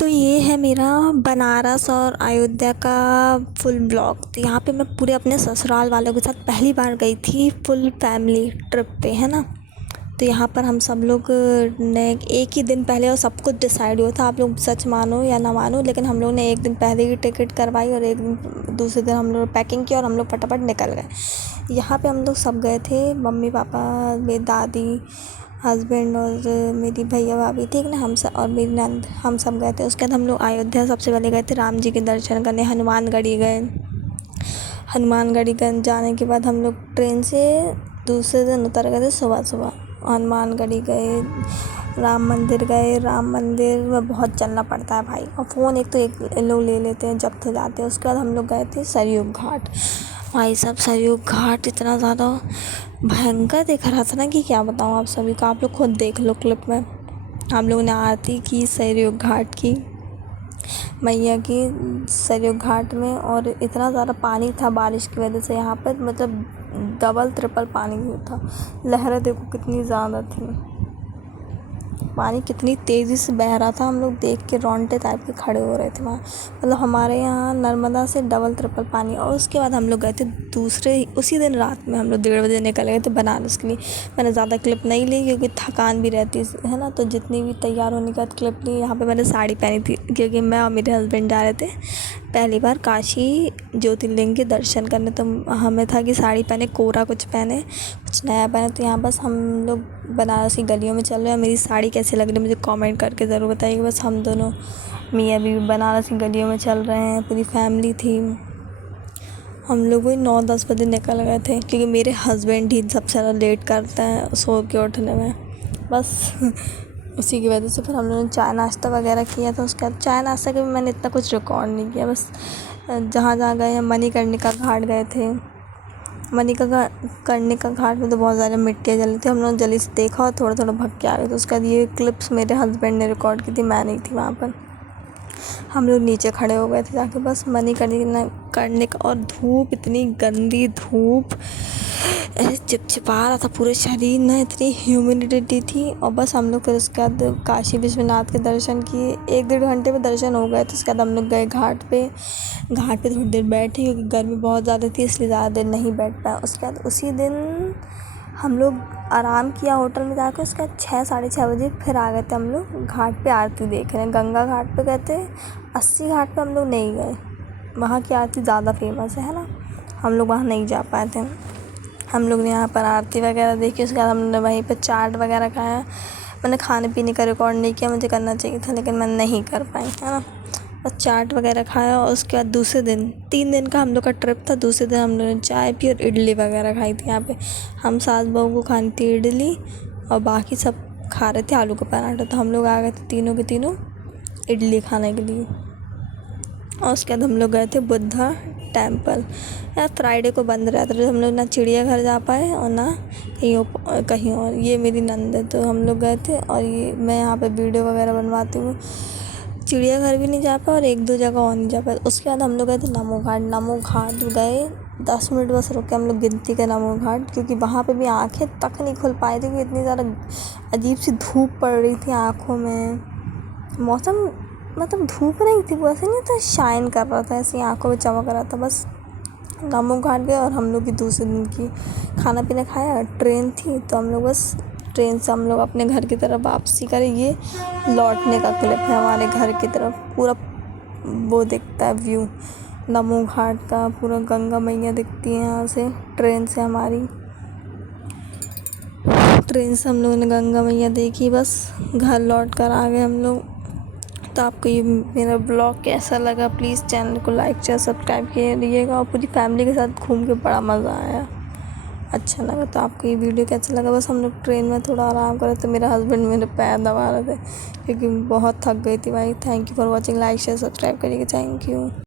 तो ये है मेरा बनारस और अयोध्या का फुल ब्लॉग। तो यहाँ पे मैं पूरे अपने ससुराल वालों के साथ पहली बार गई थी फुल फैमिली ट्रिप पे, है ना। तो यहाँ पर हम सब लोग ने एक ही दिन पहले और सब कुछ डिसाइड हुआ था, आप लोग सच मानो या ना मानो, लेकिन हम लोग ने एक दिन पहले ही टिकट करवाई और एक दिन दूसरे दिन हम लोग पैकिंग किया और हम लोग फटाफट निकल गए। यहाँ पे हम लोग सब गए थे, मम्मी पापा, मेरी दादी, हस्बैंड और मेरी भैया भाभी, ठीक ना, हम सब और मेरी नंद, हम सब गए थे। उसके बाद हम लोग अयोध्या सबसे पहले गए थे राम जी के दर्शन करने, हनुमानगढ़ी गए। हनुमानगढ़ी जाने के बाद हम लोग ट्रेन से दूसरे दिन उतर गए थे सुबह सुबह। हनुमानगढ़ी गए, राम मंदिर गए। राम मंदिर में बहुत चलना पड़ता है भाई, और फ़ोन एक तो एक लोग ले लेते हैं जब तो जाते हैं। उसके बाद हम लोग गए थे सरयू घाट। भाई साहब सरयू घाट इतना ज़्यादा भयंकर दिख रहा था ना कि क्या बताऊँ आप सभी को। आप लोग खुद देख लो क्लिप में। हम लोगों ने आरती की सरयू घाट की, मैया की सरयू घाट में, और इतना ज़्यादा पानी था बारिश की वजह से यहाँ पर, मतलब डबल ट्रिपल पानी था। लहरें देखो कितनी ज़्यादा थी, पानी कितनी तेज़ी से बह रहा था। हम लोग देख के रोंगटे टाइप के खड़े हो रहे थे वहाँ, मतलब हमारे यहाँ नर्मदा से डबल ट्रिपल पानी। और उसके बाद हम लोग गए थे उसी दिन रात में हम लोग 1:30 बजे निकल गए थे बनारस के लिए। मैंने ज़्यादा क्लिप नहीं ली क्योंकि थकान भी रहती है ना, तो जितनी भी तैयार होने के बाद क्लिप ली। यहाँ पे मैंने साड़ी पहनी थी क्योंकि मैं और मेरे हस्बैंड जा रहे थे पहली बार काशी ज्योतिर्लिंग के दर्शन करने, तो हमें था कि साड़ी पहने, कोरा कुछ पहने, कुछ नया पहने। तो यहाँ बस हम लोग बनारस की गलियों में चल रहे हैं। मेरी साड़ी कैसी लग रही है मुझे कमेंट करके ज़रूर बताइएगा। बस हम दोनों मियाँ बीवी बनारस की गलियों में चल रहे हैं, पूरी फैमिली थी। हम लोग वही 9-10 बजे निकल गए थे क्योंकि मेरे हस्बैंड ही सबसे ज़्यादा लेट करते हैं सो के उठने में, बस उसी की वजह से। फिर हम लोगों ने चाय नाश्ता वगैरह किया था। उसके बाद चाय नाश्ता के भी मैंने इतना कुछ रिकॉर्ड नहीं किया, बस जहाँ जहाँ गए हैं। मणिकर्णिका घाट गए थे। मणिकर्णिका घाट में तो बहुत ज़्यादा मिट्टियाँ जली थी, हम लोगों ने जल्दी से देखा और थोड़ा थोड़ा भग के आ गए। तो उसके बाद ये क्लिप्स मेरे हस्बैंड ने रिकॉर्ड की थी, मैं नहीं थी वहाँ पर। हम लोग नीचे खड़े हो गए थे जाके, बस मणिकर्णिका। और धूप, इतनी गंदी धूप, ऐसे चिपचिपा रहा था पूरे शरीर ना, इतनी ह्यूमिडिटी थी। और बस हम लोग फिर उसके बाद काशी विश्वनाथ के दर्शन किए। 1-1.5 घंटे में दर्शन हो गए। तो उसके बाद हम लोग गए घाट पे थोड़ी देर बैठे क्योंकि गर्मी बहुत ज़्यादा थी, इसलिए ज़्यादा देर नहीं बैठ पाए। उसके बाद उसी दिन हम लोग आराम किया होटल में जाकर। उसके बाद 6-6:30 बजे फिर आ गए थे हम लोग घाट पे आरती देख रहे हैं। गंगा घाट पे गए थे, अस्सी घाट पे हम लोग नहीं गए, वहाँ की आरती ज़्यादा फेमस है ना, हम लोग वहाँ नहीं जा पाए थे। हम लोग ने यहाँ पर आरती वगैरह देखी। उसके बाद हमने वहीं पर चाट वगैरह खाया। मैंने खाने पीने का रिकॉर्ड नहीं किया, मुझे करना चाहिए था लेकिन मैं नहीं कर पाई, है ना। बस चाट वगैरह खाया। और उसके बाद दूसरे दिन, 3 दिन का हम लोग का ट्रिप था, दूसरे दिन हम लोगों ने चाय पी और इडली वगैरह खाई थी। यहाँ पे हम सास बहू को खानी थी इडली और बाकी सब खा रहे थे आलू का पराठा। तो हम लोग आ गए थे तीनों के तीनों इडली खाने के लिए। और उसके बाद हम लोग गए थे बुद्धा टेम्पल। यार फ्राइडे को बंद रहता है, तो हम लोग ना चिड़ियाघर जा पाए और ना कहीं और। ये मेरी नंद है, तो हम लोग गए थे। और ये मैं यहाँ पे वीडियो वगैरह बनवाती हूँ। चिड़ियाघर भी नहीं जा पाए और 1-2 जगह और नहीं जा पाए। उसके बाद हम लोग गए थे नमो घाट गए। 10 मिनट बस रुके हम लोग गिनती के नमो घाट, क्योंकि वहाँ पे भी आँखें तक नहीं खुल पाई थी क्योंकि इतनी ज़्यादा अजीब सी धूप पड़ रही थी आँखों में। मौसम मतलब धूप नहीं थी, वो ऐसे नहीं था, शाइन कर रहा था, ऐसी आँखों में चमक रहा था। बस नमो घाट गए और हम लोग की दूसरे दिन की खाना पीना खाया। ट्रेन थी तो हम लोग बस ट्रेन से हम लोग अपने घर की तरफ वापसी करें। ये लौटने का क्लिप है हमारे घर की तरफ। पूरा वो दिखता है व्यू नमो घाट का, पूरा गंगा मैया दिखती है यहाँ से। ट्रेन से हम लोगों ने गंगा मैया देखी, बस घर लौट कर आ गए हम लोग। तो आपको ये मेरा ब्लॉग कैसा लगा, प्लीज़ चैनल को लाइक शेयर सब्सक्राइब कीजिएगा। और पूरी फैमिली के साथ घूम के बड़ा मज़ा आया, अच्छा लगा। तो आपको ये वीडियो कैसा लगा। बस हम लोग ट्रेन में थोड़ा आराम कर रहे थे, मेरा हस्बैंड मेरे पैर दबा रहे थे क्योंकि बहुत थक गई थी भाई। Thank you for watching, like share subscribe करिएगा, थैंक यू।